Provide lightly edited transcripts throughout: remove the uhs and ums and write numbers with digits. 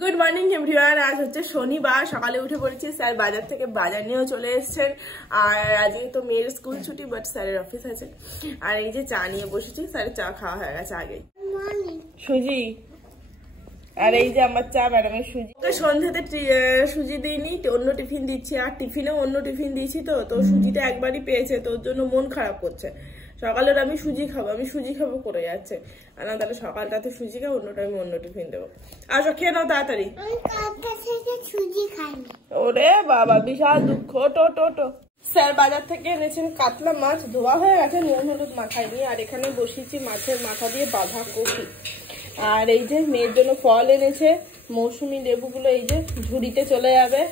Good morning everyone. আজ হচ্ছে শনিবার, সকালে উঠে পড়েছি। স্যার বাজার থেকে বাজার নিয়েও চলে এসেছেন। আর আজকে তো মেয়ের স্কুল ছুটি, বাট স্যারের অফিস আছে। আর এই যে চা নিয়ে বসেছি, স্যারের চা খাওয়া হয়ে গেছে আগেই। সুজি আর এই যে আমার চা, ম্যাডামের সুজি। সন্ধ্যাতে সুজি দিইনি, অন্য টিফিন দিচ্ছি। আর টিফিনেও অন্য টিফিন দিয়েছি, তো সুজিটা একবারই পেয়েছে, তো ওর জন্য মন খারাপ করছে। সকালের আমি সুজি খাবো করে যাচ্ছে। আর না, তাহলে সকালটাতে সুজি খাবো, অন্যটা আমি অন্য টিফিন দেবো। আসো খেয়ে নাও তাড়াতাড়ি। ওরে বাবা, বিশাল দুঃখ। টো স্যার বাজার থেকে এনেছেন কাতলা মাছ, ধোয়া হয়ে গেছে, নুন হলুদ মাখায় নিয়ে। আর এখানে বসিয়েছি মাছের মাথা দিয়ে বাঁধাকপি। আর এই যে মেয়ের জন্য ফল এনেছে, মৌসুমি লেবুগুলো এই যে ঝুড়িতে চলে যাবে।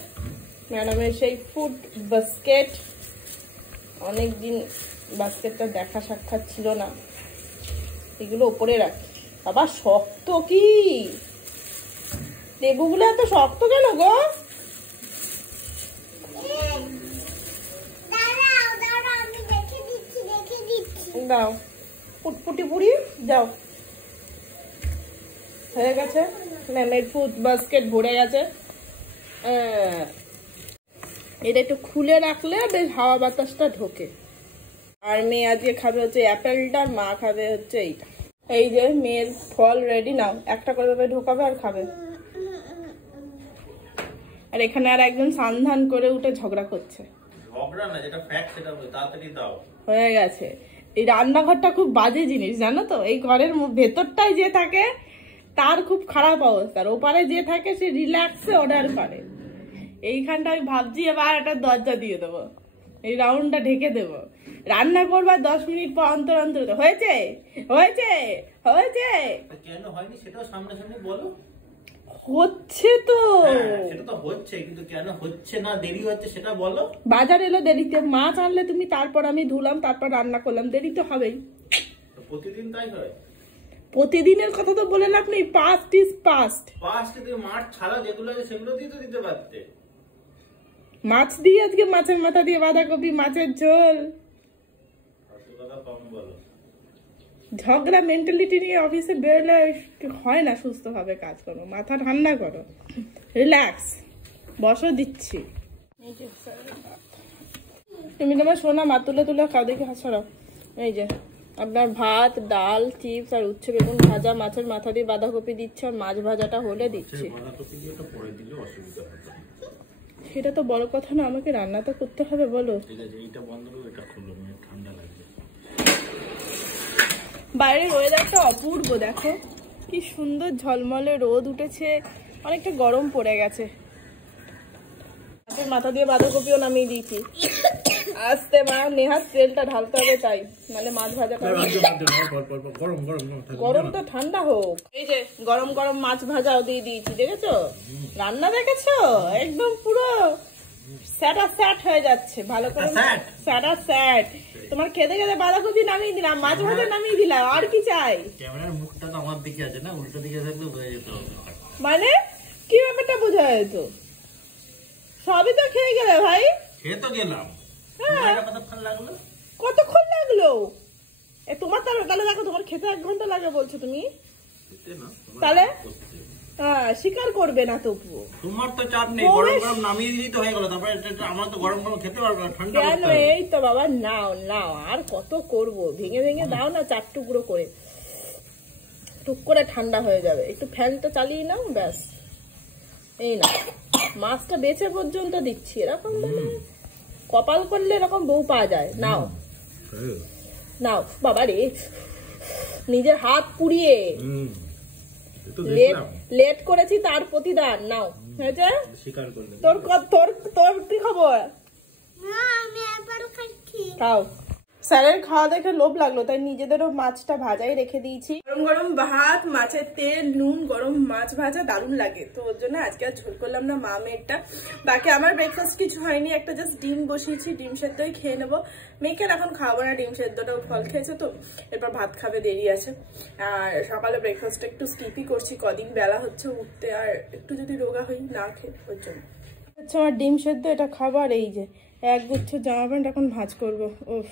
ম্যাডামের সেই ফুড বাস্কেট, অনেকদিন বাস্কেটটা দেখা সাক্ষাৎ ছিল না, এগুলো ওপরে রাখি। বাবা শক্ত, কি লেবুগুলো এত শক্ত কেন গো? দাও ফুটফুটি পুরি দাও। হয়ে গেছে, ম্যামের ফুড বাস্কেট ভরে গেছে। এটা একটু খুলে রাখলে বেশ হাওয়া বাতাসটা ঢোকে। আর মেয়ে আজকে খাবে হচ্ছে অ্যাপেলটা, মা খাবে হচ্ছে এইটা। এই যে মেয়ের ফল রেডি, নাও একটা করে ঢোকাবে আর খাবে। আর এখানে আর একজন সান্ধান করে উঠে ঝগড়া করছে। হয়ে গেছে। এই রান্নাঘরটা খুব বাজে জিনিস, জানো তো? এই ঘরের ভেতরটাই যে থাকে তার খুব খারাপ অবস্থা, ওপারে যে থাকে সে রিল্যাক্সে অর্ডার করে। এইখানটা আমি ভাবছি এবার একটা দরজা দিয়ে দেবো, এই রাউন্ডটা ঢেকে দেবো। রান্না করবার 10 মিনিট পর অন্তর অন্তর হয়েছে হয়েছে হয়েছে, কেন হয়নি সেটাও সামনাসামনি বলো। হচ্ছে তো, সেটা তো হচ্ছে, কিন্তু কেন হচ্ছে না, দেরি হচ্ছে সেটা বলো। বাজার এলো দেরিতে, মাছ আনলে তুমি, তারপর আমি ধুলাম, তারপর রান্না করলাম, দেরি তো হবেই। প্রতিদিন তাই হয়? প্রতিদিনের কথা তো বলে লাভ নেই, পাস্ট ইজ পাস্ট। মাছ ছাড়া যেগুলো আছে সেগুলো দিয়ে তো দিতে পারতে। মাছ দিয়ে আজকে মাছের মাথা দিয়ে বাঁধাকপি, মাছের ঝোল। ঝগড়া মেন্টালিটি নিয়ে অফিসে বেরোলে হয় না, সুস্থ ভাবে কাজ করো, মাথা ঠান্ডা করো, রিল্যাক্স বসো। দিচ্ছি তুমি তোমার সোনা মা, তুলে তুলে খাও, দেখি হাসড়াও। এই যে আপনার ভাত, ডাল, চিপস আর উচ্ছে বেগুন ভাজা, মাছের মাথা দিয়ে বাঁধাকপি দিচ্ছে, আর মাছ ভাজাটা হলে দিচ্ছি। সেটা তো বড় কথা না, আমাকে রান্না তো করতে হবে, বলো। বাইরের ওয়েদারটা অপূর্ব, দেখো কি সুন্দর ঝলমলে রোদ উঠেছে, অনেকটা গরম পড়ে গেছে। মাথা দিয়ে বাঁধাকপিও নামিয়ে দিয়েছি। আস্তে মা, নেহাত তেলটা ঢালতে হবে, তাই নাহলে মাছ ভাজাটা গরম তো ঠান্ডা হোক। এই যে গরম গরম মাছ ভাজাও দিয়ে দিয়েছি, দেখেছো? রান্না দেখেছো? একদম পুরো স্যাটা স্যাট হয়ে যাচ্ছে, ভালো করে স্যাটা স্যাট। তোমার খেতে খেতে বাঁধাকপি নামিয়ে দিলাম, মাছ ভাজা নামিয়ে দিলাম, আর কি চাই? ক্যামেরার মুখটা তো আমার দিকে আছে না, উল্টো দিকে থাকলে বোঝা যেত। মানে কি ব্যাপারটা বোঝা যেত? সবই তো খেয়ে গেলে ভাই। খেয়ে তো গেলাম, কতক্ষণ লাগলো? তোমার তাহলে দেখো, তোমার খেতে 1 ঘন্টা লাগে বলছো তুমি, তাহলে স্বীকার করবে না তবুও। তোমার তো চাপ নেই, গরম গরম নামিয়ে দিলেই তো হয়ে গেল। তারপরে আমার তো গরম গরম খেতে পারবে না, ঠান্ডা কেন? এই তো বাবা, নাও নাও, আর কত করবো, ভেঙে ভেঙে দাও না 4 টুকরো করে, টুক করে ঠান্ডা হয়ে যাবে। একটু ফ্যানটা চালিয়ে নাও, ব্যাস। এই না, মাছটা বেঁচে পর্যন্ত দিচ্ছি, এরকম কপাল করলে এরকম বউ পাওয়া যায়। নাও নাও বাবা রে, নিজের হাত পুড়িয়ে লেট করেছি তার প্রতিদান নাও। হয়েছে? তোর কি খবর? খাও। স্যারের খাওয়া দেখে লোভ লাগলো, তাই নিজেদেরও মাছটা ভাজাই রেখে দিয়েছি। গরম গরম ভাত, মাছের তেল, নুন, গরম মাছ ভাজা দারুণ লাগে, তো ওর জন্য আজকে আর ঝোল করলাম না, মা মেয়েরটা। বাকি আমার ব্রেকফাস্ট কিছু হয়নি, একটা জাস্ট ডিম বসিয়েছি, ডিম সেদ্ধই খেয়ে নেবো। মেয়েকে এখন খাওয়াবো না, ডিম সেদ্ধটাও ফল খেয়েছে তো, এরপর ভাত খাবে, দেরি আছে। আর সকালে ব্রেকফাস্টটা একটু স্কিপই করছি, কদিন বেলা হচ্ছে উঠতে, আর একটু যদি রোগা হই না খেয়ে, ওর জন্য। আচ্ছা, আমার ডিম সেদ্ধ এটা খাবার। এই যে 1 গুচ্ছ জামা প্যান্ট এখন ভাঁজ করবো। উফ,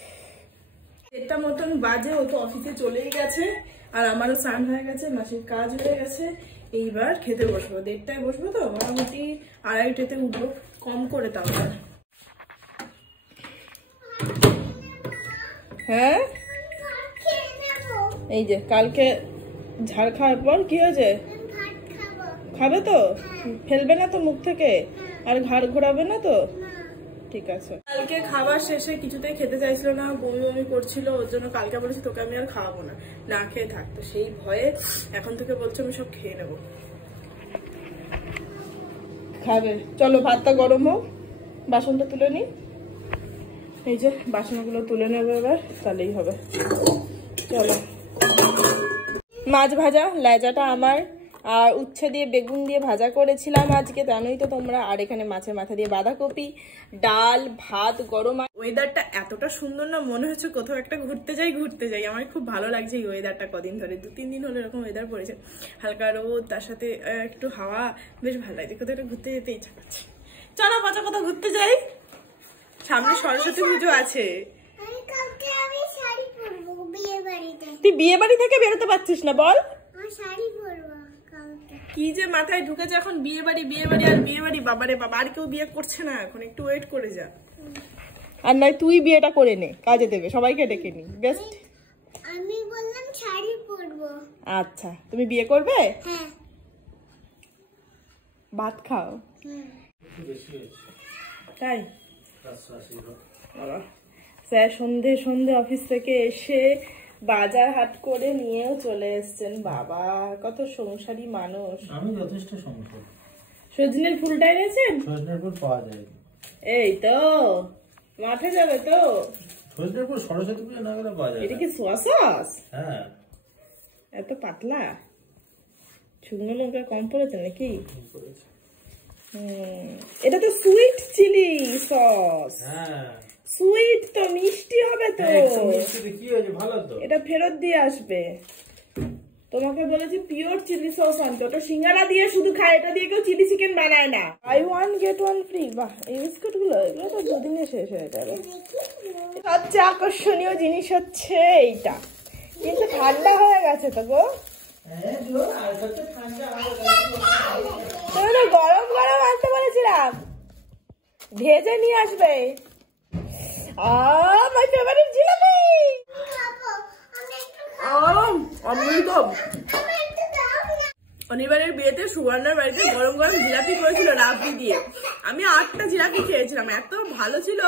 1টা মতন বাজে, ও তো অফিসে চলেই গেছে, আর আমারও স্নান হয়ে গেছে, মাসির কাজ হয়ে গেছে। এইবার খেতে বসবো, 1:30টায় বসবো তো, মোটামুটি 2:30টাতে উঠবো, কম করে তাও। হ্যাঁ এই যে কালকে ঝাড় খাওয়ার পর কি হয়েছে, খাবে তো, ফেলবে না তো মুখ থেকে, আর ঘাড় ঘোরাবে না তো, ঠিক আছে। কালকে খাবার শেষে কিছুতেই খেতে চাইছিল না, বমি বমি করছিল, ওর জন্য কালকে বলেছি তোকে আমি আর খাওয়াবো না, না খেয়ে থাকতো। সেই ভয়ে এখন থেকে বলছো আমি সব খেয়ে নেবো। খাবে, চলো ভাতটা গরম হোক, বাসনটা তুলে নি। এই যে বাসনগুলো তুলে নেবো এবার, তাহলেই হবে। চলো, মাছ ভাজা, লেজাটা আমার, আর উচ্ছে দিয়ে বেগুন দিয়ে ভাজা করেছিলাম আজকে, জানোই তো তোমরা। আর এখানে মাছের মাথা দিয়ে বাঁধাকপি, ডাল, ভাত, গরম। ওয়েদারটা এতটা সুন্দর না, মনে হচ্ছে কোথাও একটা ঘুরতে যাই। আমার খুব ভালো লাগছে এই ওয়েদারটা, কদিন ধরে 2-3 দিন হলো এরকম ওয়েদার পড়েছে, হালকা রোদ, তার সাথে একটু হাওয়া, বেশ ভালো লাগছে। কোথাও একটা ঘুরতে যেতে ইচ্ছা করছে। চলো বাচ্চা কোথাও ঘুরতে যাই, সামনে সরস্বতী পুজো আছে। তুই বিয়ে বাড়ি থেকে বেরোতে পারছিস না বল, কি যে মাথায় ঢুকেছে এখন, বিয়ে বাড়ি আর বিয়ে বাড়ি। বাবারে বাবা, আর কেউ বিয়ে করছে না এখন, একটু ওয়েট করে যা। আর নয় তুই বিয়েটা করে নে, কাজে দেবে, সবাইকে ডেকে নি। বেস্ট, আমি বললাম শাড়ি পরবো। আচ্ছা তুমি বিয়ে করবে? হ্যাঁ। ভাত খাও? তাই স্যার সন্ধে অফিস থেকে এসে বাজার হাট করে নিয়েও চলে এসছেন। বাবা কত সংসারী মানুষ। আমি যথেষ্ট সংসার। সজনের ফুলটা এনেছেন? সজনের ফুল পাওয়া যায়, এই তো মাঠে যাবে তো। সজনের ফুল সরস্বতী পুজো না গেলে পাওয়া যায়। এটা কি সোয়া সস? হ্যাঁ। এত পাতলা, শুকনো লঙ্কা কম পড়েছে নাকি? এটা তো সুইট চিলি সস। হ্যাঁ সুইট তো, মিষ্টি হবে তো। কি হয়েছে, ভালো তো। এটা ফেরত দিয়ে আসবে। তোমাকে বলেছি পিওর চিলি সস আনতে, ওটা সিঙ্গারা দিয়ে শুধু খায়, এটা দিয়ে কেউ চিলি চিকেন বানায় না। Buy 1 get 1 free. বাহ, এই বিস্কুট গুলো, এগুলো তো 2 দিনে শেষ হয়ে যাবে। সবচেয়ে আকর্ষণীয় জিনিস হচ্ছে এইটা, কিন্তু ঠান্ডা হয়ে গেছে তো গো। গরম গরম আনতে বলেছিলাম, ভেজে নিয়ে আসবে। আমার ফেভারিট জিলাপি, অনিবারের বিয়েতে সুবর্ণার বাড়িতে গরম গরম জিলাপি করেছিল রাবড়ি দিয়ে। আমি 8টা জিলাপি খেয়েছিলাম, এত ভালো ছিল।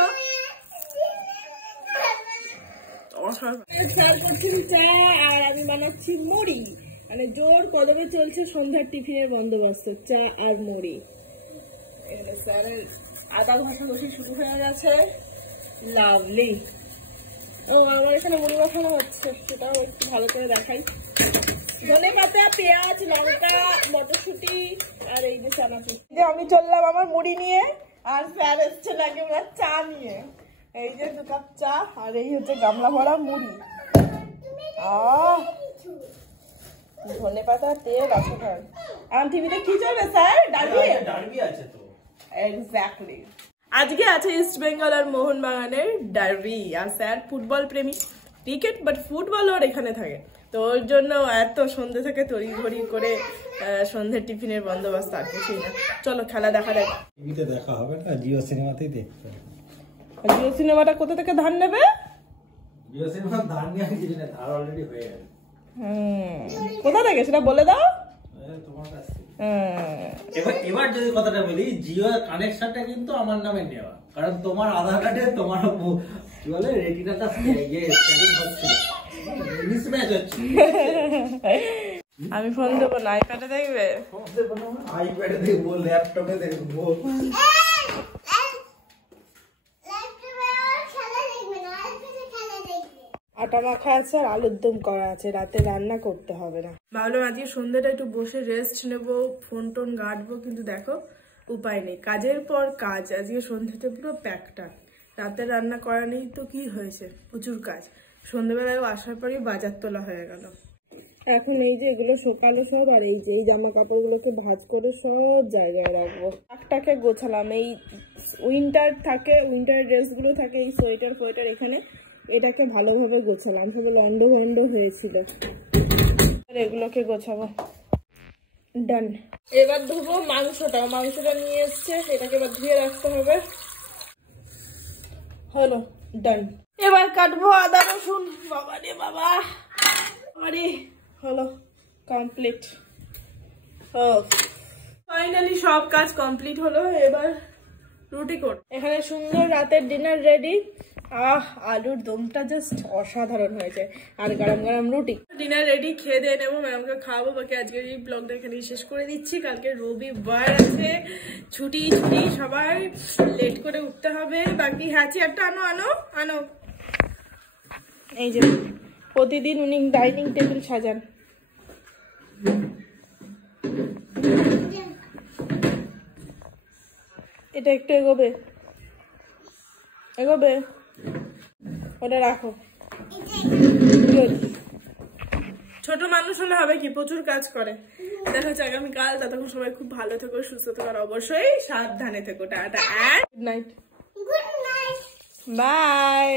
চা আর আমি বানাচ্ছি মুড়ি, মানে জোর কদমে চলছে সন্ধ্যার টিফিনের বন্দোবস্ত, চা আর মুড়ি। স্যারের আদা ঘষাঘষি শুরু হয়ে গেছে। লাভলি। ও আমার এখানে মুড়ি মাখানো হচ্ছে, সেটাও একটু ভালো করে দেখাই। ধনে পাতা, পেঁয়াজ, লঙ্কা, মটরশুঁটি আর এই যে চানাচুর। আমি চললাম আমার মুড়ি নিয়ে, আর স্যার এসছে নাকি আমার চা নিয়ে। এই যে 2 কাপ চা, আর এই হচ্ছে গামলা ভরা মুড়ি। ধনে পাতা, তেল, অসাধারণ। আর টিভিতে কি চলবে স্যার? ডার্বি আছে তো। এক্স্যাক্টলি, আজকে আছে ইস্ট বেঙ্গল আর মোহনবাগানের ডার্বি। আর স্যার ফুটবল প্রেমী, ক্রিকেট বাট ফুটবল ওর এখানে থাকে, তো ওর জন্য এত সন্ধ্যে থেকে তড়িঘড়ি করে সন্ধ্যের টিফিনের বন্দোবস্ত আর কিছুই না। চলো খেলা দেখা যাক। টিভিতে দেখা হবে না, জিও সিনেমাতেই দেখতে হবে। জিও সিনেমাটা কোথা থেকে ধার নেবে? জিও সিনেমা ধার নিয়ে কিছু না, ধার অলরেডি হয়ে গেছে। কোথা থেকে সেটা বলে দাও। তোমার কাছে এবার যদি কথাটা বলি, জিও কানেকশনটা কিন্তু আমার নামে নেওয়া, কারণ তোমার আধার কার্ডে তোমার কি বলে রেটিনাটা সেটিং হচ্ছে, মিসম্যাচ হচ্ছে। আমি ফোন দেবো না, আইপ্যাডে দেখবে? আইপ্যাডে দেখবো, ল্যাপটপে দেখবো। আটা মাখা আছে আর আলুর দম করা আছে, রাতে রান্না করতে হবে না। ভাবলাম আজকে সন্ধ্যাটা একটু বসে রেস্ট নেবো, ফোন টোন ঘাটবো, কিন্তু দেখো উপায় নেই, কাজের পর কাজ। আজকে সন্ধ্যাতে পুরো প্যাকটা, রাতে রান্না করা নেই তো কি হয়েছে, প্রচুর কাজ। সন্ধ্যাবেলায় আসার পরই বাজার তোলা হয়ে গেল। এখন এই যে এগুলো সকালে সব, আর এই যে এই জামা কাপড়গুলোকে ভাঁজ করে সব জায়গায় রাখবো। টাকটাকে গোছালাম, এই উইন্টার থাকে, উইন্টার ড্রেসগুলো থাকে, এই সোয়েটার ফোয়েটার এখানে, এটাকে ভালোভাবে গোছালাম, সব লন্ডো ভন্ড হয়েছিল, এগুলোকে গোছাবো। ডান। এবার ধুবো মাংসটা। মাংসটা নিয়ে এসছে, এটাকে এবার ধুয়ে রাখতে হবে। হলো, ডান। এবার কাটবো আদা রসুন। বাবা রে বাবা, আরে হলো, কমপ্লিট। ফাইনালি সব কাজ কমপ্লিট হলো। এবার রুটি কর। এখানে সুন্দর রাতের ডিনার রেডি। আলুর দমটা জাস্ট অসাধারণ হয়েছে, আর গরম গরম রুটি। ডিনার রেডি, খেয়ে দিয়ে নেবো, ম্যামকে খাওয়াবো। বাকি আজকের এই ব্লগটা এখানেই শেষ করে দিচ্ছি। কালকে রবিবার আছে, ছুটি ছুটি, সবাই লেট করে উঠতে হবে। বাকি হ্যাঁ, চেয়ারটা আনো আনো আনো। এই যে প্রতিদিন উনি ডাইনিং টেবিল সাজান। এটা একটু এগোবে, এগোবে, ওটা রাখো। ছোট মানুষ হলে হবে কি, প্রচুর কাজ করে। দেখা হচ্ছে আগামীকাল। ততক্ষণ সবাই খুব ভালো থেকো, সুস্থ থেকো, আর অবশ্যই সাবধানে থেকো। Ta-ta, good night, by.